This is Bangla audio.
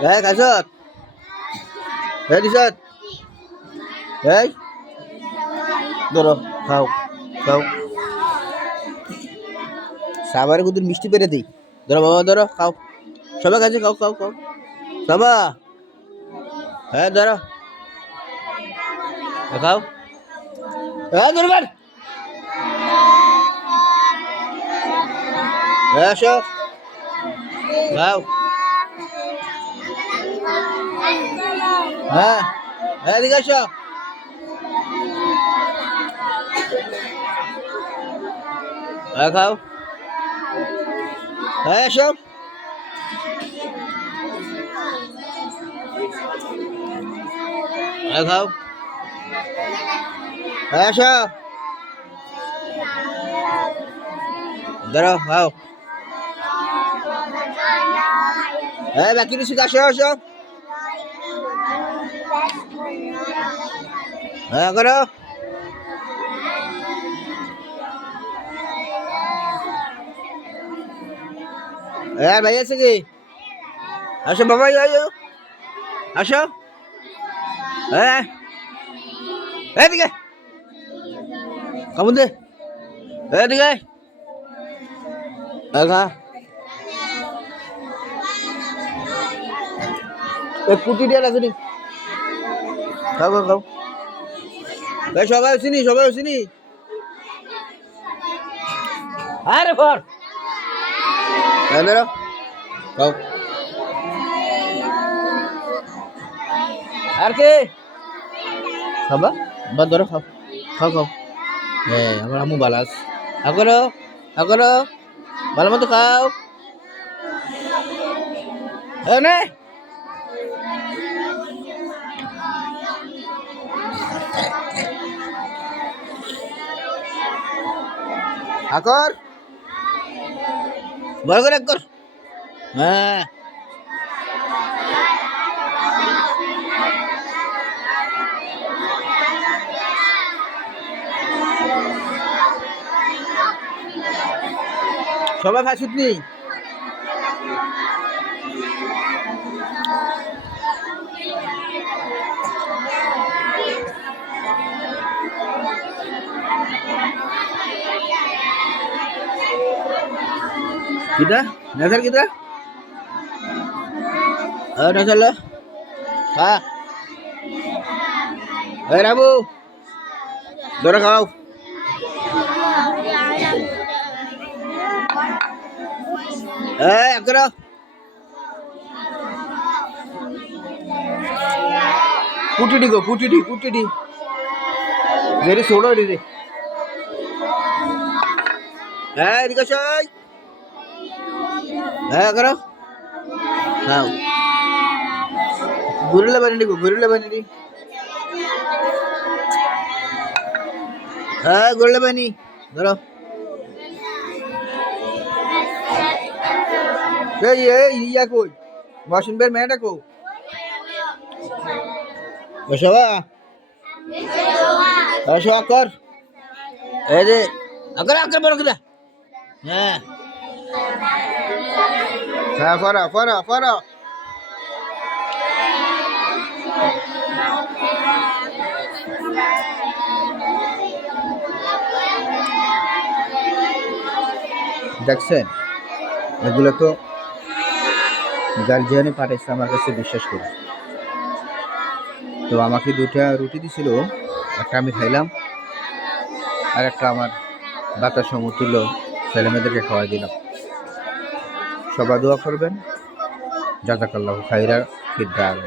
খাইছত দিছত ধরো খাও খাও সাবারে কুদিন মিষ্টি পেরে দিই ধরো বাবা ধরো খাও সবাই কাছে খাও খাও খাও বাবা ধরো খাও ধরবেন আসো খাও এদিকে আসো খাও আসো খাও আসো ধরো খাও বাকি কিছু আসো আসো করো ভাই আছে কি আসো বাবা আসো এদিকে কেমন দে এদিকে কুটি দিয়ে আছে নি খাও খাও খাও সবাই চিনি সবাই চিনি আরে ঘর খাও আর কে খাবা বা ধরো খাও খাও খাও আমার আম্মু বালাস আগরো ভালো মতো খাও নে আকর বড় করে কর সবাই ফাঁসুত নি kita nazar kita nazar lo Rabu dora kau akro puti di jadi solo di dikasih करो हाँ गुरुला बनी गुरुला बनी धरो ये कोई वाशिंग बेर मैट को बसवा बसवा कर ए दे अगर बरो किदा फरा দেখছেন এগুলো তো গার্জিয়ানে পাঠাইছে আমার কাছে বিশ্বাস করে তো আমাকে দুটা রুটি দিছিল একটা আমি খাইলাম আর একটা আমার বাতাস সমতুল্য ছেলেমেয়েদেরকে খাওয়াই দিলাম সবাই দোয়া করবেন জাযাকাল্লাহু খাইরা ফিদ দার